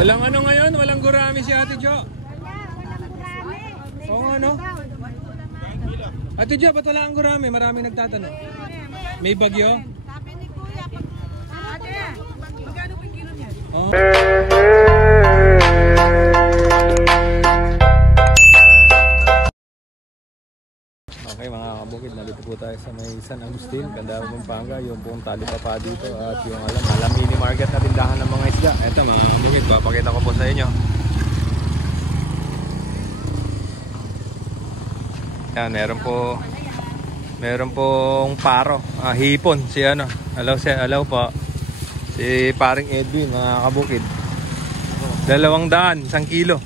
Walang ano ngayon? Walang gurami si Ate Jo? Walang gurami. Oo ano? Ate Jo, ba't wala ang gurami? Maraming nagtatanong. May bagyo? Sabi ni Kuya, ate, magkano po yung kilo niyan? Oo. Okay mga kabukid, nandito po tayo sa may San Agustin, Candaba, Pampanga. Yung pong talipapa dito at yung alam mini market na tindahan ng mga isda. Ito mga kabukid, papakita ko po sa inyo. Yan, meron pong paro, hipon, si ano, alaw po, si paring Edwin mga kabukid. 200, 1 kilo.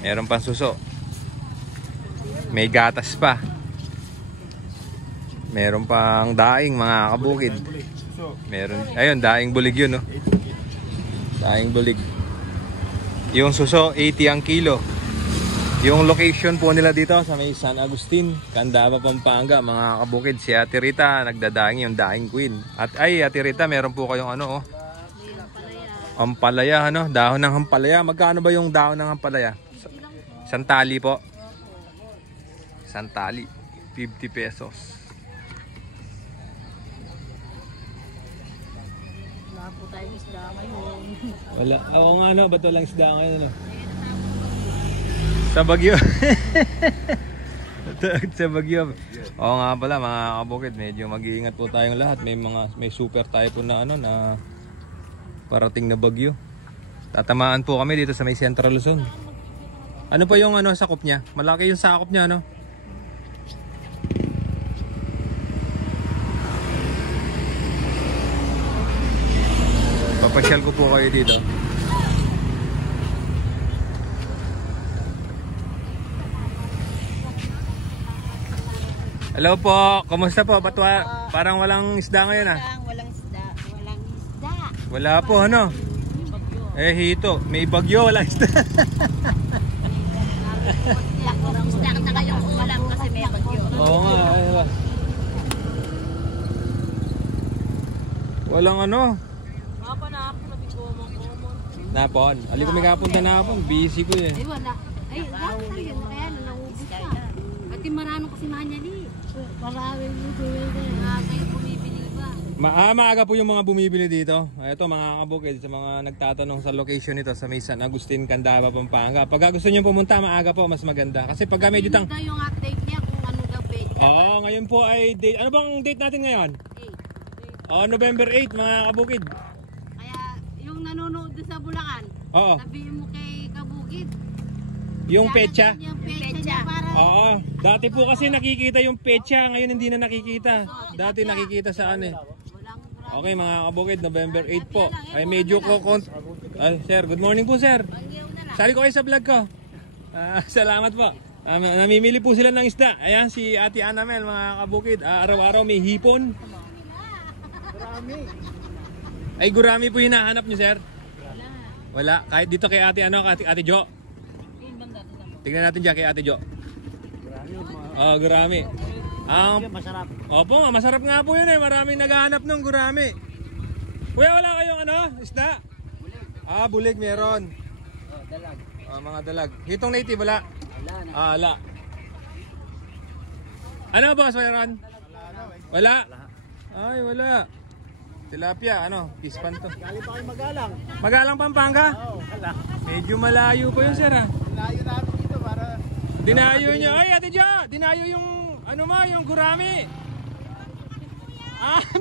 Meron pang suso. May gatas pa. Meron pang daing mga kabukid. Meron, ayun, daing bulig yun, no? Daing bulig. Yung suso, 80 ang kilo. Yung location po nila dito sa may San Agustin, Candaba, Pampanga, mga kabukid. Si Ate Rita, nagdadaing yung daing queen. At ay, Ate Rita, meron po kayong ano, oh. Ampalaya, ano? Dahon ng ampalaya. Magkano ba yung dahon ng ampalaya? Isang tali po. Isang tali, 50 pesos. Wala po tayong isda ngayon. Wala. Oo nga, no? Ba't walang isda ngayon, ano? Sa Bagyo. Sa Bagyo. Oo nga pala mga kabukid, medyo mag-iingat po tayong lahat. May super typhoon na ano na parating na bagyo. Tatamaan po kami dito sa may Central Luzon. Ano pa yung ano sakop niya? Malaki yung sakop niya, no? Papasyal ko po kayo dito. Hello po, kumusta po? Ba't parang walang isda ngayon ah? Walang isda. Wala po, ano? Eh, hito. May bagyo, walang isda. Isda ka na yung ulam kasi may bagyo. Oo nga, ayun. Walang ano? Napon. Ali ko may kapunta na hapon. Busy ko eh. Ay, wala. Ay, wala yun. Kaya nalangubos ka. At yung maraming kasi manyali. Maraming bumibili ba? Maaga po yung mga bumibili dito. Ito mga kabukid sa mga nagtatanong sa location nito sa may San Agustin, Candaba, Pampanga. Pag gusto nyo pumunta, maaga po, mas maganda. Kasi pag medyo tang... Ito yung update niya kung ano daw pwede. Oo, ngayon po ay date. Ano bang date natin ngayon? 8. November 8 mga kabukid. Kaya yung nanonood doon sa Bulacan, Oo. sabihin mo kay Kabukid. Yung petsa? Yung petsa para... Oo. Dati po kasi nakikita yung petsa. Ngayon hindi na nakikita. Dati nakikita saan eh. Okay mga kabukid, November 8 po. Ay medyo ko... sir, good morning po sir. Sali ko kayo sa vlog ko. Salamat po. Namimili po sila ng isda. Ayan si Ate Anamel mga kabukid. Araw-araw may hipon. Ay gurami po hinahanap nyo sir? Wala. Kahit dito kay Ate ano, Ate Jo. Tingnan natin dyan kay Ate Jo. Gurami. Masarap. Opo, masarap nga po yun eh. Maraming naghahanap ng gurami. Kuya, wala kayong ano, isda? Bulig meron. Dalag. Mga dalag. Hitong native wala? Wala na. Wala. Ano boss, meron? Wala. Ay, wala. Tilapia, ano? Pispan to. Galing pa kayo Magalang. Magalang Pampanga? Oo, wala. Medyo malayo po yun sir ha. Layo natin dito para... Dinayo nyo. Ay, Ate Jo! Dinayo yung, ano mo, yung gurami.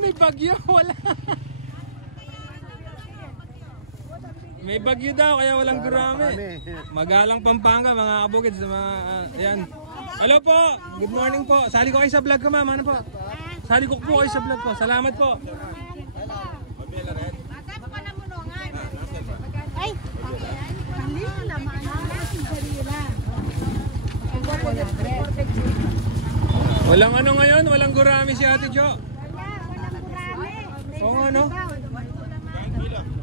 May bagyo. Wala. May bagyo daw, kaya walang gurami. Magalang Pampanga, mga kabukid. Sa mga, yan. Hello po. Good morning po. Sali ko kayo sa vlog ko, ma'am. Ano po? Sali ko po kayo sa vlog ko. Salamat po. Ay! Hindi ko naman. Walang ano ngayon, walang gurami si Ate Jo. Walang gurami. Oo, ano?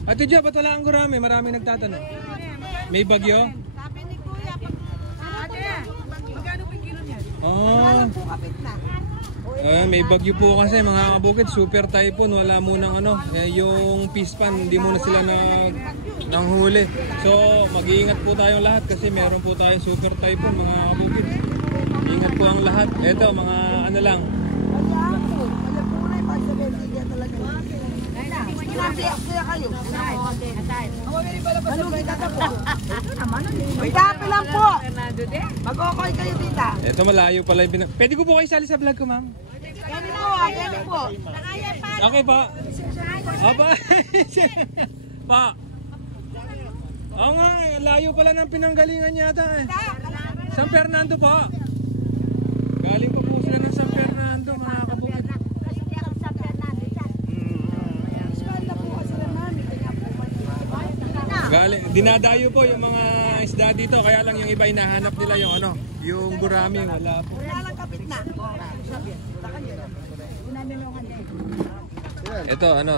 Ate Jo, ba't wala ang gurami? Maraming nagtatanong. May bagyo? Sabi ni Kuya, ate, magkano po yung kilo niyan? Oh. May bagyo po kasi mga kabukid, super typhoon, wala munang ano, yung pispan, hindi muna sila nanghuli. So, mag-iingat po tayong lahat kasi meron po tayong super typhoon mga kabukid. Ingat po ang lahat. Ito, mga ano lang. May kape lang po. Mag-okay kayo dito. Ito malayo pala yung Pwede ko po kayo sali sa vlog ko, ma'am? Kani po. Okay pa. Aba. Pa. Oo nga, layo pala ng pinanggalingan yata eh. San Fernando pa. Galing pa po sila ng San Fernando, mga kabukid. Dinadayo po yung mga isda dito, kaya lang yung iba hinahanap nila yung ano, yung gurami, wala po. Wala lang kapit na. Ito ano?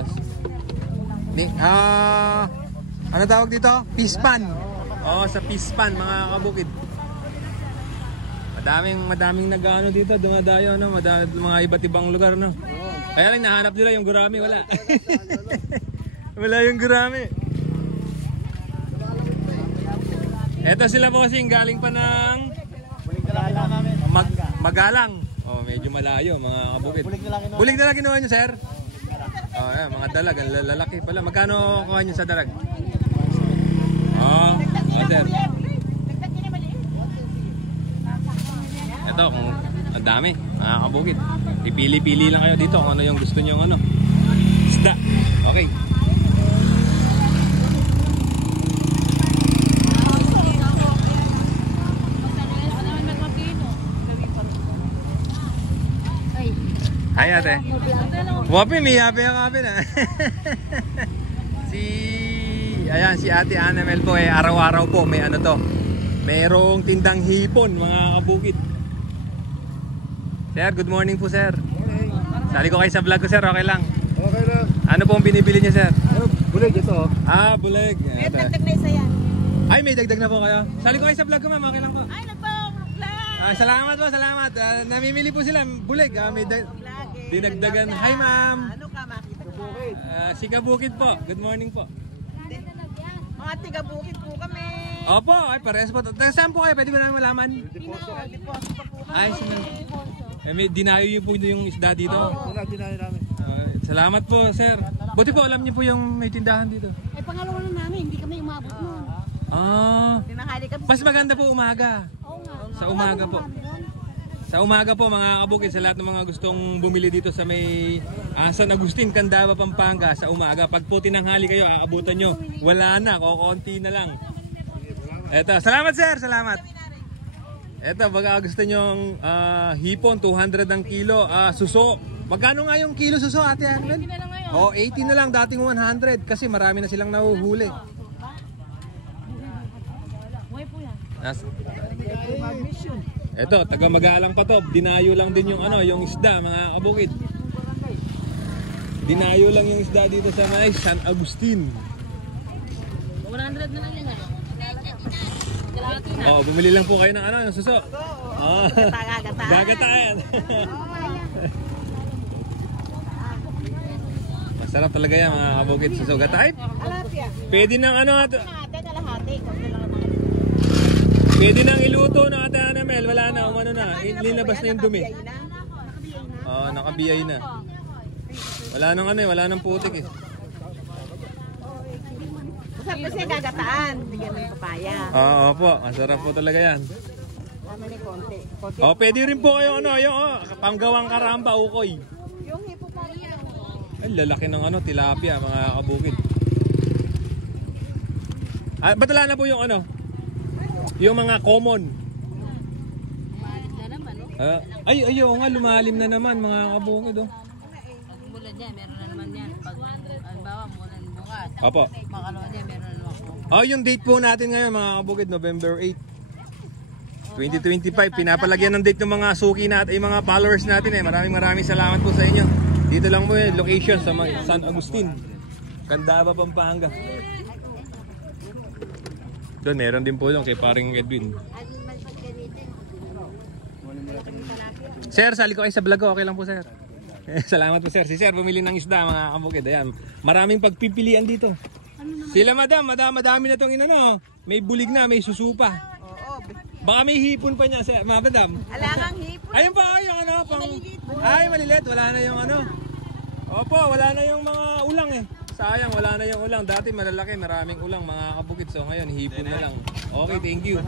Ano tawag dito? Pispan. Oh, sa pispan mga kabukid. Madaming nag-ano dito, dumadayo no, mga iba't ibang lugar no. Kaya lang nahanap nila yung gurami, wala. Wala yung gurami. Eto sila po kasi galing pa ng Magalang. Oh, medyo malayo mga kabukid. Bulig na lang kinuha nyo, sir? Oh, yan, mga dalag, ang lalaki pala. Magkano kuha nyo sa dalag? Oh, sir. Ito, ang dami, mga kabukid. Ipili-pili lang kayo dito kung ano yung gusto nyo ano. Isda. Okay. Hi ate. Wapi, may happy ang happy na. Si Ate Annabel po araw-araw po may ano to. Merong tindang hipon mga kabukid. Sir, good morning po sir. Sali ko kayo sa vlog ko sir, okay lang. Okay na. Ano po ang binibili niyo sir? Bulig ito. Bulig. May dagdag na isa yan. Ay, may dagdag na po kayo. Sali ko kayo sa vlog ko ma'am, okay lang po. Ay, nagpa-vlog lang. Salamat po, salamat. Namimili po sila, bulig. May dinagdagan. Hi ma'am. Ano ka makita ko? Si Kabukid po. Good morning po. Mga tiga-bukid po kami. Opo, ay parehas po. Saan po kayo? Pwede ko namin malaman. Deposit pa po kami. Ay, may dinayo niyo po yung isda dito. Wala dinahin namin. Salamat po, sir. Buti po alam niyo po yung may tindahan dito. Pangalawa na namin, hindi kami umabot nun. Tinanghali kami. Mas maganda po umaga. Oo nga. Sa umaga po. Sa umaga po mga kabukid, sa lahat ng mga gustong bumili dito sa may San Agustin, Candaba, Pampanga sa umaga. Pag po tinanghali kayo, aabutan nyo. Wala na, kukunti na lang. Eto, salamat sir, salamat. Eto, baka gusto nyong hipon, 200 ang kilo. Suso, magkano nga yung kilo suso ate Annabel? 80 na lang ngayon. 80 na lang, dating 100 kasi marami na silang nahuhuli. Eto, taga Magalang pa to. Dinayo lang din yung ano, yung isda mga kabukid. Dinayo lang yung isda dito sa may San Agustin. 100 na lang yan. Oh, bumili lang po kayo ng ano, ng suso. Gagataan. Gagataan. Masarap talaga yan mga kabukid, suso. Gataay. Pwede nang ano ato. Pwede nang iluto na ata Annabel, wala na, umano na, linabas na yung dumi. Nakabiyay na. Wala nang ano wala nang putik eh. Masarap kasi gagataan, bigyan ng papaya. Opo, masarap po talaga yan. Tama ni konti. Pwede rin po kayo ano, yung panggawang karamba, ukoy. Yung hipo pa rin. Ay, lalaki ng ano, tilapia, mga kabukid. Ba't wala na po yung ano? Yung mga common. Oo nga, lumalim na naman mga kabukid. Bulad yan, meron na naman yan. Pag, halimbawa, muna bukas. Opo. Makalawa dyan, meron na naman. Yung date po natin ngayon mga kabukid, November 8. 2025, pinapalagyan ng date ng mga suki natin, yung mga followers natin eh. Maraming salamat po sa inyo. Dito lang po location sa San Agustin, Candaba, Pampanga. Doon, meron din po yung kay paring Edwin. Sir, sali ko kayo sa vlog ko. Okay lang po, sir. Salamat po, sir. Si sir bumili ng isda, mga kabukid. Ayan, maraming pagpipilian dito. Sila madami na itong inano. May bulig na, may susupa. Oo. Baka may hipon pa niya, sir. Madam. Alangang hipon. Ayun pa, yung ano, ay, malilit. Wala na yung ano. Opo, wala na yung mga ulang eh. Sayang, wala na yung ulang. Dati malalaki, maraming ulang, mga kabukid. So ngayon, hipon na lang. Okay, thank you.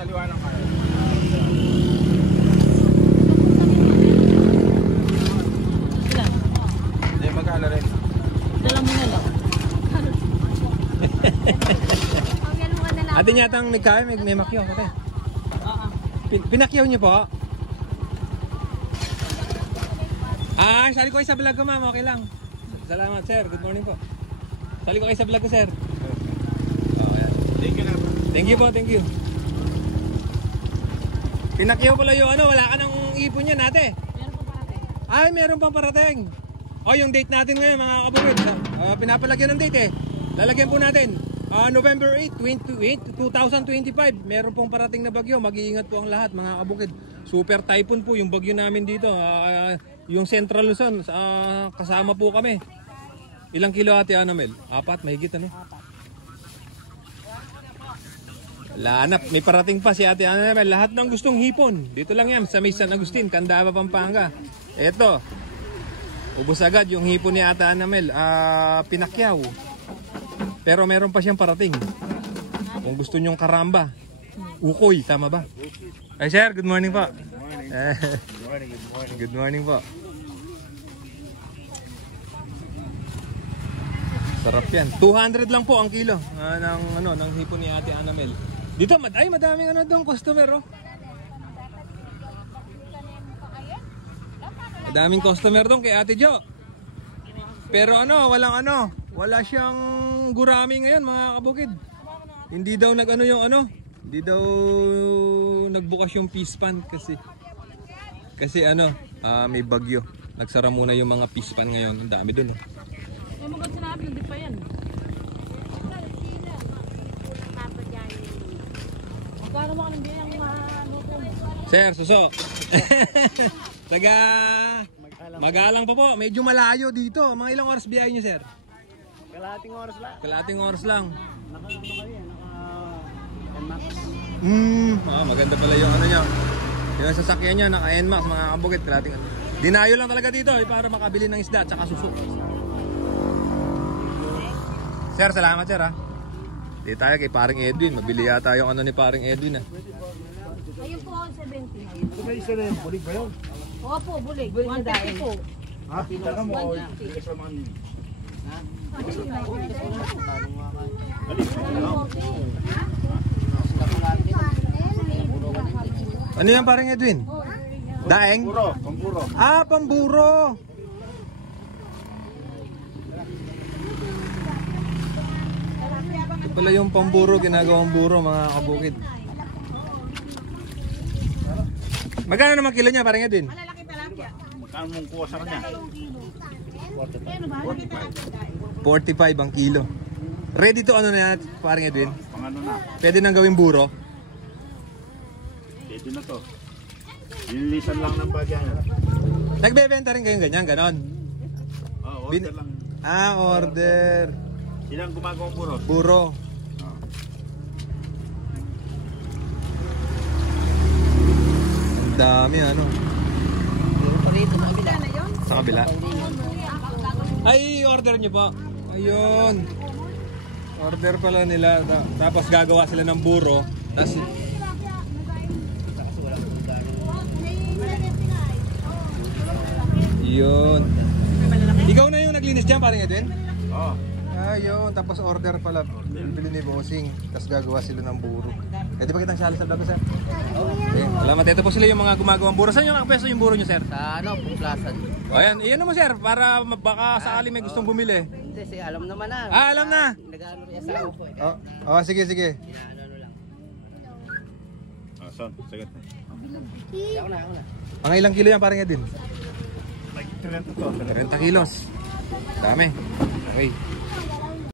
Magkano rin? Dala mo na lang. Ate niya tang nagkain, may makyaw. Okay. Pinakyaw niyo po? Ah, sali ko kayo sa vlog ko, ma'am. Okay lang. Salamat, sir. Good morning po. Sali ko kayo sa vlog ko, sir. Okay. Thank you na. Thank you po, thank you. Pinakyaw pala yung ano, wala ka ng ipon yan, ate. Meron pa parating. Ay, meron pang parating. O, yung date natin ngayon, mga kabukid. Pinapalagyan ng date eh. Lalagyan po natin. November 8, 2025. Meron pong parating na bagyo. Mag-iingat po ang lahat, mga kabukid. Super typhoon po yung bagyo namin dito. Yung Central Luzon, kasama po kami. Ilang kilo, ate Anamel? 4, mahigit ano? Lanap, may parating pa si ate Anamel. Lahat ng gustong hipon. Dito lang yan, sa may San Agustin, Candaba, Pampanga. Eto. Ubus agad yung hipon ni ate Anamel. Pinakyaw. Pero meron pa siyang parating. Kung gusto nyong karamba. Ukoy, tama ba? Ay sir, good morning po. Good morning po. Sarap yan. 200 lang po ang kilo ng hipon ni ate Anamel. Dito, madaming doon customer, oh. Madaming customer doon kay Ate Jo. Pero wala siyang gurami ngayon, mga kabukid. Hindi daw hindi daw nagbukas yung fish pan kasi may bagyo. Nagsara muna yung mga fish pan ngayon. Ang dami doon, oh. May mga sinabi, hindi pa yan. Magkano mo kanang ganyan maluto? Sir, suso. Magalang pa po. Medyo malayo dito. Mga ilang oras biyahe nyo, sir? Kalahating oras lang. Kalahating oras lang. Naka-NMAX. Maganda pala yung nyo. Yung sasakyan nyo, naka-NMAX, mga kabukid. Kalahating dinayo lang talaga dito para makabili ng isda at saka suso. Sir, salamat sir ha. Di tayo kay paring Edwin. Mabili yata yung ni paring Edwin ha. Ayun po, 70. Ito may isa na yung bulig ba yun? Opo, bulig. 150 po. Ha? Taka mo. Ano yan paring Edwin? Daeng? Pamburo. Pamburo. Ito pala yung pamburo, ginagawang buro, mga kabukid. Magkano naman kilo niya, parang Edwin? Magkano mong kuha sa kanya? 45 ang kilo. Ready to na yan, parang Edwin? Pangano na? Pwede nang gawing buro? Dito na to. Nililisan lang ng bagyan. Nagbebenta rin kayong ganyan, ganon? Order lang. Order. Ilang gumagawang buro? Buro. Ang dami Sa kabila. Ay, order nyo po. Ayun. Order pala nila. Tapos gagawa sila ng buro. Tapos yun. Ikaw na yung naglinis dyan, parang Edwin? Oo. Ayun, tapos order pala. Bili ni Bossing. Tapos gagawa sila ng buro. Pwede ba kitang sali sa vlog, sir? Okay. Salamat. Ito po sila yung mga gumagawang buro. Saan yung nakapwesto yung buro nyo, sir? Sa Plaza. Ayan, iyan naman, sir. Para baka sakali may gustong bumili. Hindi, alam naman na. Alam na. Nag-ano rin sa ako eh. Sige. Son, sige. Ako na. Mga ilang kilo yan, parang Edwin? 30 to. 30 kilos. Dami. Okay.